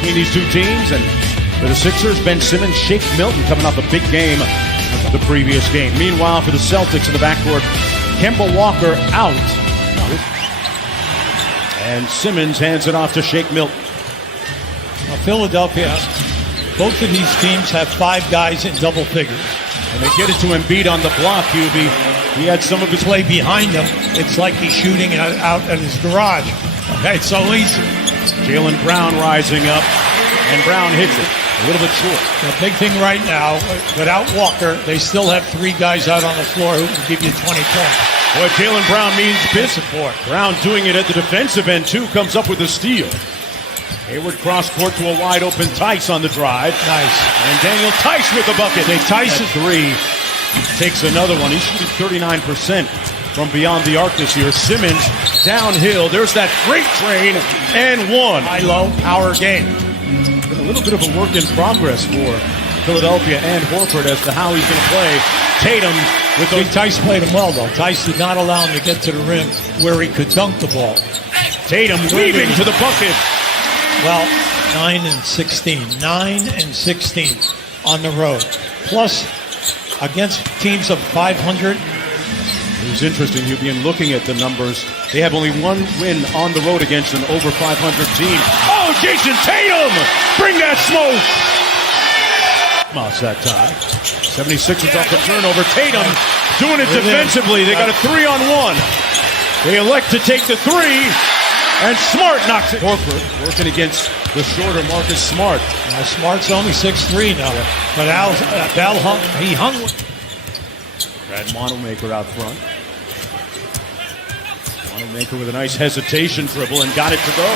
between these two teams. And for the Sixers, Ben Simmons, Shake Milton coming off a big game of the previous game. Meanwhile, for the Celtics in the backcourt, Kemba Walker out. And Simmons hands it off to Shake Milton. Now, Philadelphia, both of these teams have 5 guys in double figures. And they get it to Embiid on the block, Hubie. He had some of his play behind him. It's like he's shooting out at his garage. Okay, it's so easy. Jaylen Brown rising up, and Brown hits it a little bit short. The big thing right now, without Walker, they still have 3 guys out on the floor who can give you 20 points. Boy, Jaylen Brown means business for it. Brown doing it at the defensive end, too, comes up with a steal. Hayward cross-court to a wide-open Tice on the drive. Nice. And Daniel Tice with the bucket. Tice at 3 takes another one. He's shooting 39% from beyond the arc this year. Simmons downhill. There's that freight train and one. High-low power game. Been a little bit of a work in progress for Philadelphia and Horford as to how he's going to play. Tatum with those. Tice played him well, though. Tice did not allow him to get to the rim where he could dunk the ball. Tatum weaving to the bucket. Well, 9 and 16. 9 and 16 on the road. Plus, against teams of 500. It was interesting, you've been looking at the numbers. They have only 1 win on the road against an over 500 team. Oh, Jason Tatum! Bring that smoke! Moss that time. 76ers off the turnover. Tatum doing it defensively. They got a 3-on-1. They elect to take the 3. And Smart knocks it. Horford working against the shorter Marcus Smart. Now Smart's only 6'3" now. But Bell hung. Brad Wanamaker out front. Wanamaker with a nice hesitation dribble and got it to go.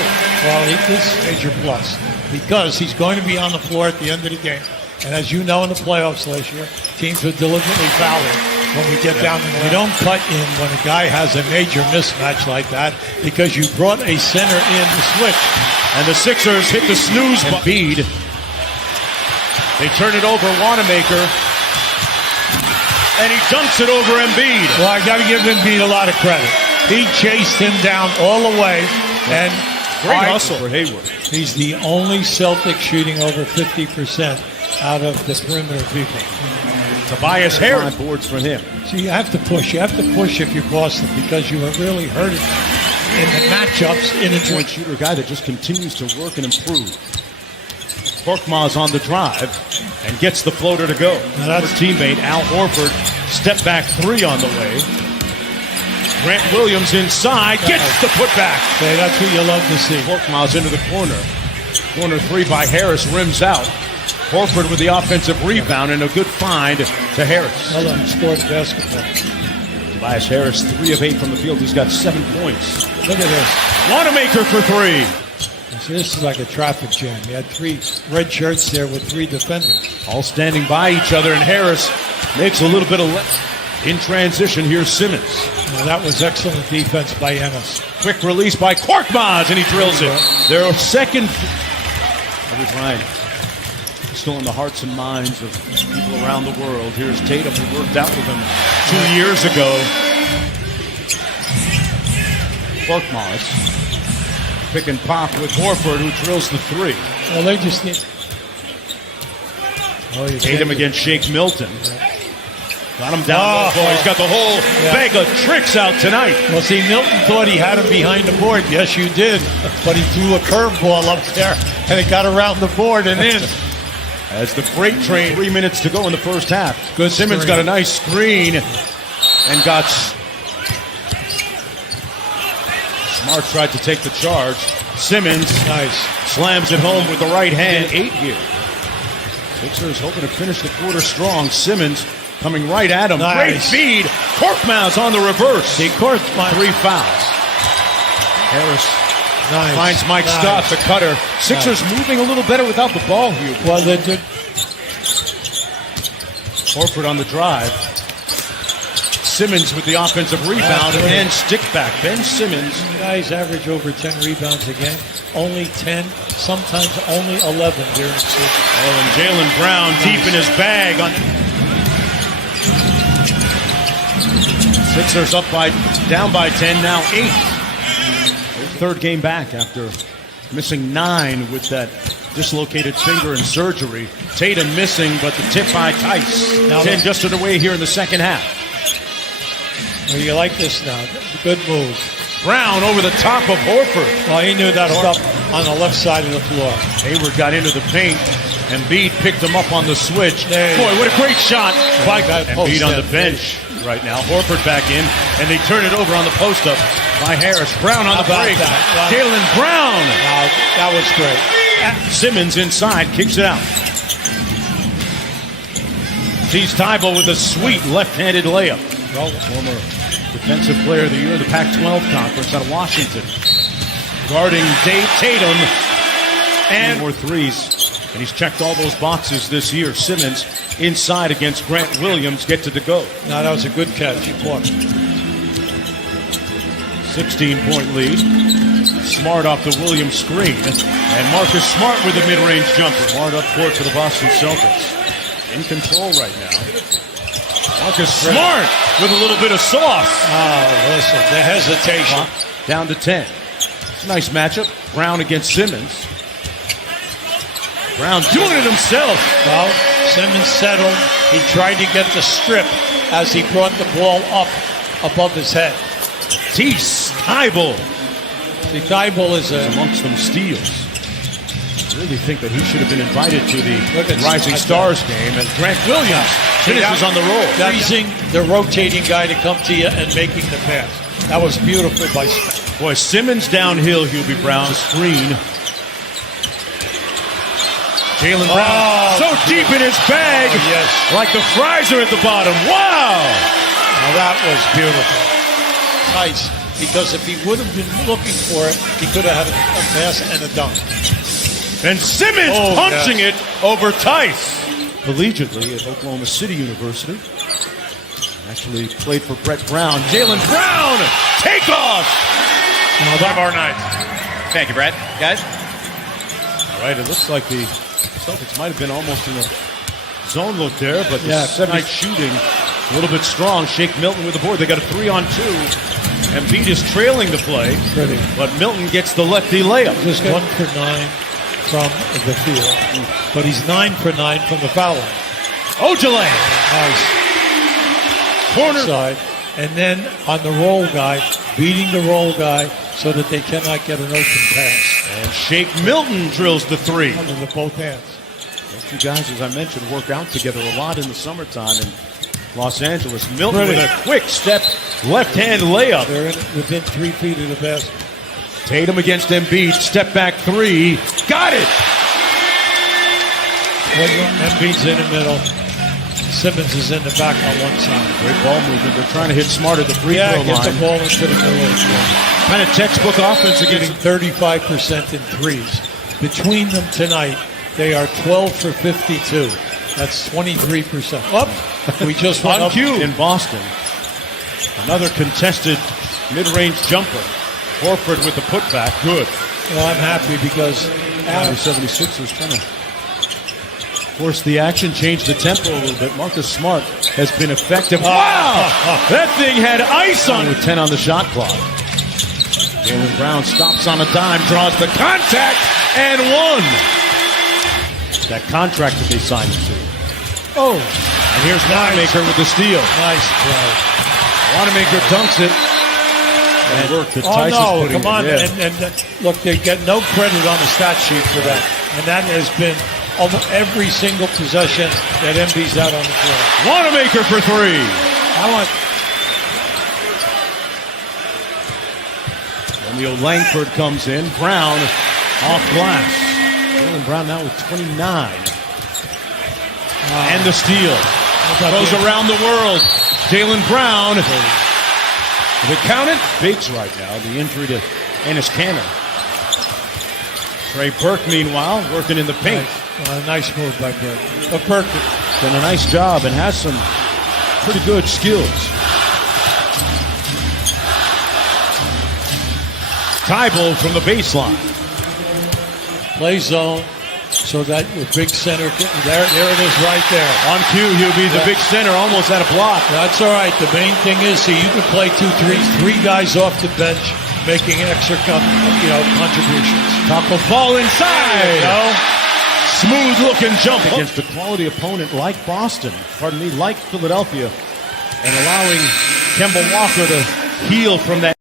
Well, this is major plus because he's going to be on the floor at the end of the game. And as you know in the playoffs last year, teams are deliberately fouling when we get down. You don't cut in when a guy has a major mismatch like that because you brought a center in to switch. And the Sixers hit the snooze button. Embiid. They turn it over Wanamaker. And he dunks it over Embiid. Well, I got to give Embiid a lot of credit. He chased him down all the way. And great hustle for Hayward. He's the only Celtic shooting over 50% out of the perimeter people. Tobias Harris boards for him. So you have to push. You have to push if you're Boston because you are really hurting in the matchups in a point shooter guy that just continues to work and improve. Korkmaz on the drive and gets the floater to go. Now that's teammate Al Horford. Step back 3 on the way. Grant Williams inside gets the putback. Okay, that's what you love to see. Korkmaz into the corner. Corner 3 by Harris rims out. Horford with the offensive rebound and a good find to Harris. Well done, scored basketball. Tobias Harris, 3 of 8 from the field. He's got 7 points. Look at this. Wanamaker for 3. So this is like a traffic jam. You had 3 red shirts there with 3 defenders. All standing by each other, and Harris makes a little bit of in transition. Here's Simmons. Well, that was excellent defense by Ennis. Quick release by Korkmaz, and he drills it. Their second. Still in the hearts and minds of people around the world. Here's Tatum, who worked out with him 2 years ago. Korkmaz. Pick and pop with Horford, who drills the 3. Well, they just need. Tatum against Shake Milton. Got him down. He's got the whole bag of tricks out tonight. Well, see, Milton thought he had him behind the board. Yes, you did. But he threw a curveball up there, and it got around the board and in. As the freight train, 3 minutes to go in the first half. Good Simmons screen. got a nice screen and got. Smart tried to take the charge. Simmons slams it home with the right hand. 8 here. Sixers hoping to finish the quarter strong. Simmons coming right at him. Great feed. Korkmaz on the reverse. See, Korkmaz. 3 fouls. Harris finds Mike Stott, the cutter. Sixers moving a little better without the ball here. Well, they did. Horford on the drive. Simmons with the offensive rebound and stick back. Ben Simmons. Guys average over 10 rebounds a game. Only 10, sometimes only 11 during the season. Oh, and Jaylen Brown deep in his bag. Sixers down by 10, now 8. Third game back after missing 9 with that dislocated finger and surgery. Tatum missing, but the tip by Tice. Now 10 just underway here in the second half. Well, you like this now. Good move. Brown over the top of Horford. Well, he knew that stuff on the left side of the floor. Hayward got into the paint. Embiid picked him up on the switch. Boy, what a great shot by Embiid on the bench right now. Horford back in, and they turn it over on the post-up by Harris. Brown on the break. Jaylen Brown. Wow, that was great. Simmons inside, kicks it out. Sees Tybalt with a sweet left-handed layup. Former Defensive Player of the Year in the Pac-12 Conference out of Washington. Guarding Dave Tatum. And more threes. And he's checked all those boxes this year. Simmons inside against Grant Williams. Get to the go. No, that was a good catch. He caught it. 16-point lead. Smart off the Williams screen. And Marcus Smart with a mid-range jumper. Smart up court for the Boston Celtics. In control right now. Marcus Smart with a little bit of sauce. Oh, listen, the hesitation. Down to 10. It's a nice matchup. Brown against Simmons. Brown doing it himself. Well, Simmons settled. He tried to get the strip as he brought the ball up above his head. Tybalt. See, Tybalt is amongst them steals. I really think that he should have been invited to the Rising Stars game, as Grant Williams finishes on the roll. Freezing the rotating guy to come to you and making the pass. That was beautiful by Boy, Simmons downhill, Hubie Brown. Screen. Jaylen Brown so deep in his bag, like the fries are at the bottom. Wow! Now that was beautiful. Nice, because if he would have been looking for it, he could have had a pass and a dunk. And Simmons punching it over Tice. Collegiately at Oklahoma City University. Actually played for Brett Brown. Jaylen Brown, take off! Tomorrow night. Thank you, Brett. Guys? All right, it looks like the Celtics might have been almost in a zone look there, but the 7-night shooting a little bit strong. Shake Milton with the board. They got a 3-on-2. Embiid is trailing the play, but Milton gets the lefty layup. Just 1 for 9 from the field, but he's 9 for 9 from the foul line. Ojale. Nice. Corner. Side. And then on the roll guy, beating the roll guy so that they cannot get an open pass. And Shake Milton drills the 3. With both hands. Those two guys, as I mentioned, work out together a lot in the summertime in Los Angeles. Milton with a quick step, left-hand layup. They're within 3 feet of the basket. Tatum against Embiid, step back 3. Got it! Embiid's in the middle. Simmons is in the back on one side. Great ball movement. They're trying to hit smart at the free throw line. Get the ball into the middle of the floor. Kind of textbook offense getting 35% in threes. Between them tonight, they are 12 for 52. That's 23%. We just went on up cue in Boston. Another contested mid-range jumper. Horford with the putback. Good. Well, I'm happy because the 76ers trying to force the action, change the tempo a little bit. Marcus Smart has been effective. Wow! That thing had ice on it. With 10 on the shot clock. Jaylen Brown stops on a dime, draws the contact, and 1. That contract that they signed him to. And here's Wanamaker with the steal. Nice play. Wanamaker dunks it. And work that Tice is putting come on. in. And look, they get no credit on the stat sheet for that. And that has been almost every single possession that Embiid's out on the floor. Wanamaker for 3. Romeo Langford comes in. Brown off glass. Jaylen Brown now with 29. And the steal. Goes around the world. Jaylen Brown. The count it. Bates right now. The injury to Enes Kanter. Trey Burke, meanwhile, working in the paint. Nice move by Burke. But Burke has done a nice job and has some pretty good skills. Tybalt from the baseline. Play zone so that the big center, there it is right there. On cue, Hubie, the big center almost had a block. That's all right. The main thing is, you can play 2 3s, 3 guys off the bench, making extra contributions. Taco fall inside. Smooth looking jump against a quality opponent like like Philadelphia, and allowing Kemba Walker to heal from that